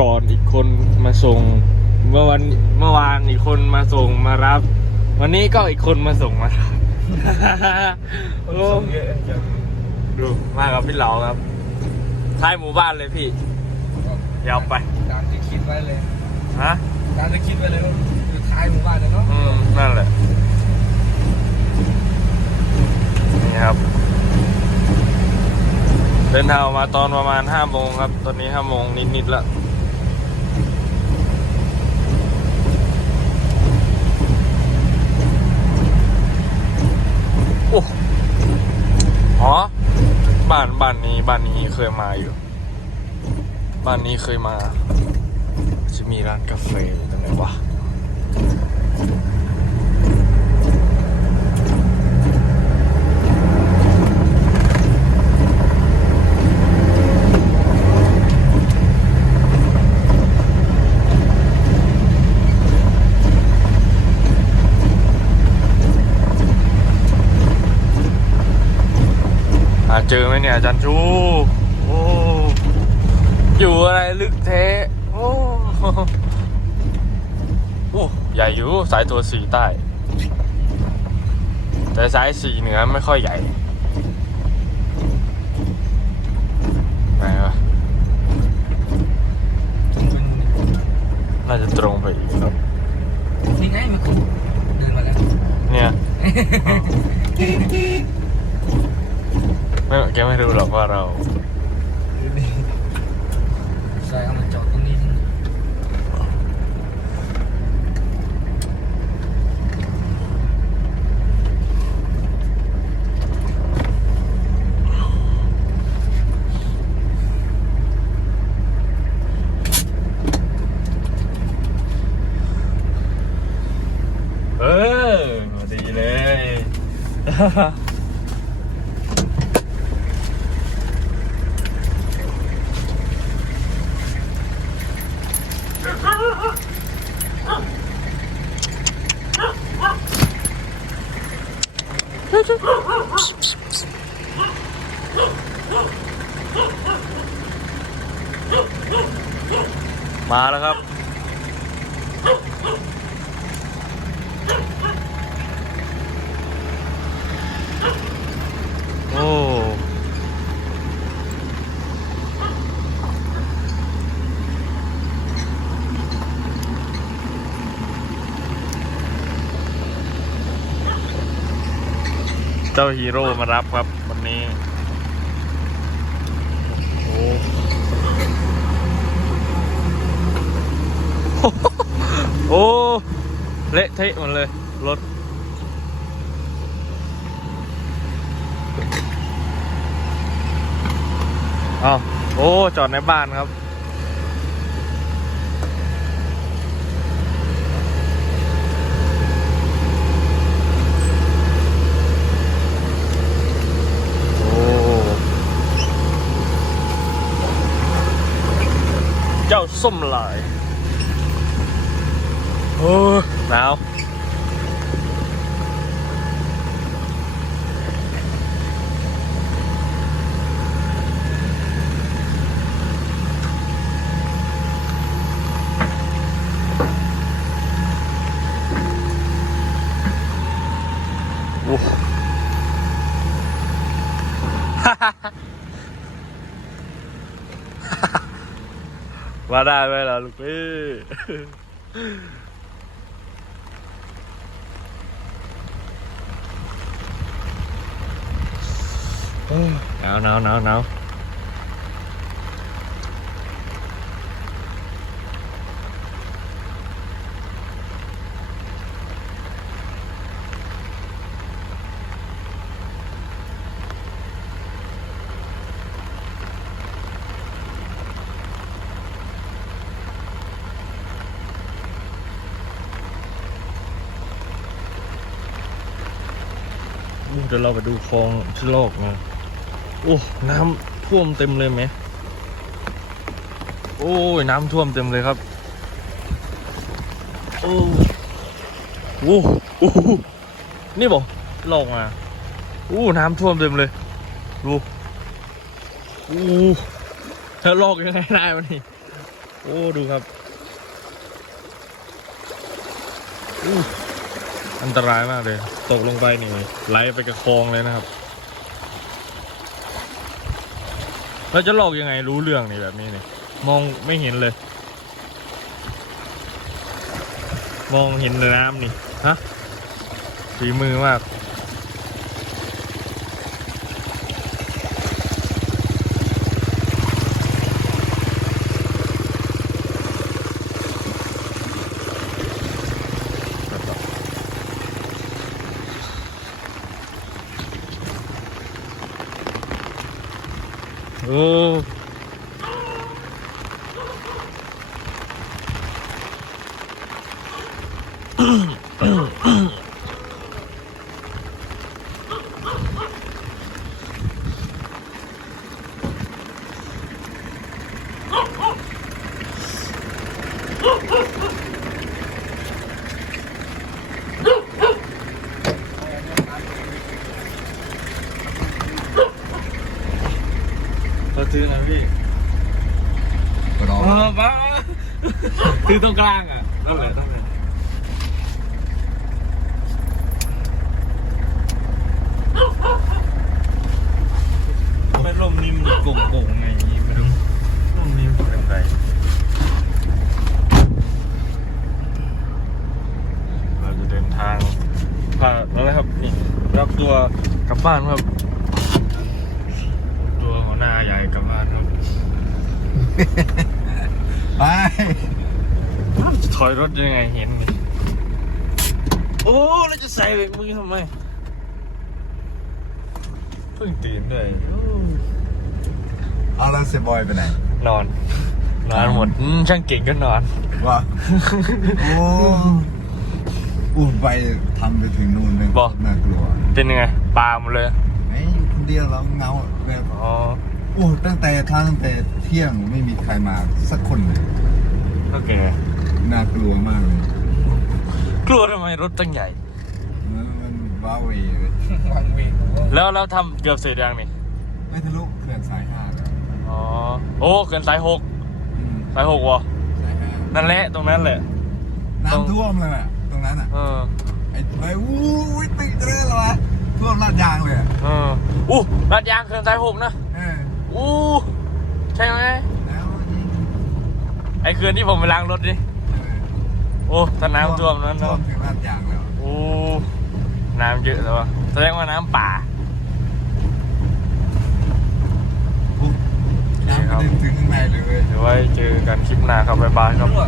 ก่อนอีกคนมาส่ง เมื่อวันเมื่อวานอีกคนมาส่งมารับ วันนี้ก็อีกคนมาส่งมารับโอ้เยอะจังดูมากับพี่เหลาครับท้ายหมู่บ้านเลยพี่เดี๋ยวไปตามที่คิดไว้เลยฮะตามที่คิดไว้เลยว่าอยู่ท้ายหมู่บ้านเลยเนาะอืมนั่นแหละนี่ครับเดินทางมาตอนประมาณห้าโมงครับ ตอนนี้ห้าโมงนิดๆแล้ว อ้อ๋อบ้านบ้านนี้บ้านนี้เคยมาอยู่ บ้านนี้เคยมา จะมีร้านกาแฟอยู่ตรงไหนวะ เจอไหมเนี่ยอาจารย์ชูโอ้อยู่อะไรลึกเทโอ้โอ้ใหญ่อยู่สายตัวสีใต้ แต่สายสีเหนือไม่ค่อยใหญ่ เอามาจอดตรงนี้ เออดีเลย มาแล้วครับ โอ้เจ้าฮีโร่มารับครับ วันนี้ โอ้ โอ้ เละเทะหมดเลย รถ อ้าว โอ้ จอดในบ้านครับ โอ้ เจ้าส้มลาย โอ้หนาวโอ้ มาได้ไหนาวหนาวหนาวหนาวเดี๋ยวเราไปดูคลองชะโลกนะ โอ้น้ำท่วมเต็มเลยไหมโอ้ยน้ำท่วมเต็มเลยครับ โอ้โอ้โอ้นี่บอกลงมาอู้น้ำท่วมเต็มเลยดูอู้แล้วลอกยังไงได้วะนี่โอ้ดูครับอันตรายมากเลย ตกลงไปนี่ไหลไปกับคลองเลยนะครับ เราจะหลอกยังไงรู้เรื่องนี่แบบนี้นี่มองไม่เห็นเลย มองเห็นน้ำนี่ฮะฝีมือมาก โอ้เราซื้อนะพี่ กระดอง เออบ้า คือตรงกลางอะต้องเลยต้องเลยไม่ร่มนี่มันโก่งโก่งๆไงไม่รู้ร่มนี่มันเป็นไรเราจะเดินทางผ่านแล้วนะครับนี่รับตัวกลับบ้านครับ ตัวหัวหน้าใหญ่กลับบ้านครับ ไปจะ ถอยรถยังไงเห็นนี่โอ้แล้วจะใส่เบรกมือทำไม เพิ่งตื่นด้วยโอ้เอาแล้วเซบอยไปไหน นอน นอนหมดอืมช่างเก่งก็นอน ว่าโอ้อุ้มไปทำไปถึงนู่นเลยบอก น่ากลัวเป็นยังไงปลาหมดเลย ไอ้อยู่คนเดียวเราเหงาแบบอ๋อ โอ้ตั้งแต่ทางตั้งแต่เที่ยงไม่มีใครมาสักคนเลย โอเค น่ากลัวมากเลยกลัวทำไมรถตั้งใหญ่ มันมันว้าเหวเลยวางเวงผมว่าแล้วแล้วทำเกือบเสร็จยังนี่ไม่ทะลุเขื่อนสายห้าเลยอ๋อโอ้เกินสายหกอืมสายหกวะสายห้านั่นแหละตรงนั้นแหละ น้ำท่วมเลยอะตรงนั้นอะ เออ ไอ้ไปอู้ยติดเลยเหรอวะท่วมลาดยางเลยอะเอออู้ลาดยางเกินสายหกนะเอออู้ใช่ไหมแล้วยิงไอ้คืนที่ผมไปล้างรถดิเออโอ้ถ้าน้ำท่วมนั้นท่วเนาะมถึงลาดยางแล้วโอ้น้ำเยอะแล้ววะแสดงว่าน้ำป่าปุ๊บน้ำกระเด็นถึงข้างในเลยเว้ยเดี๋ยวไว้เจอกันคลิปหน้าครับบ๊ายบายครับรั่ว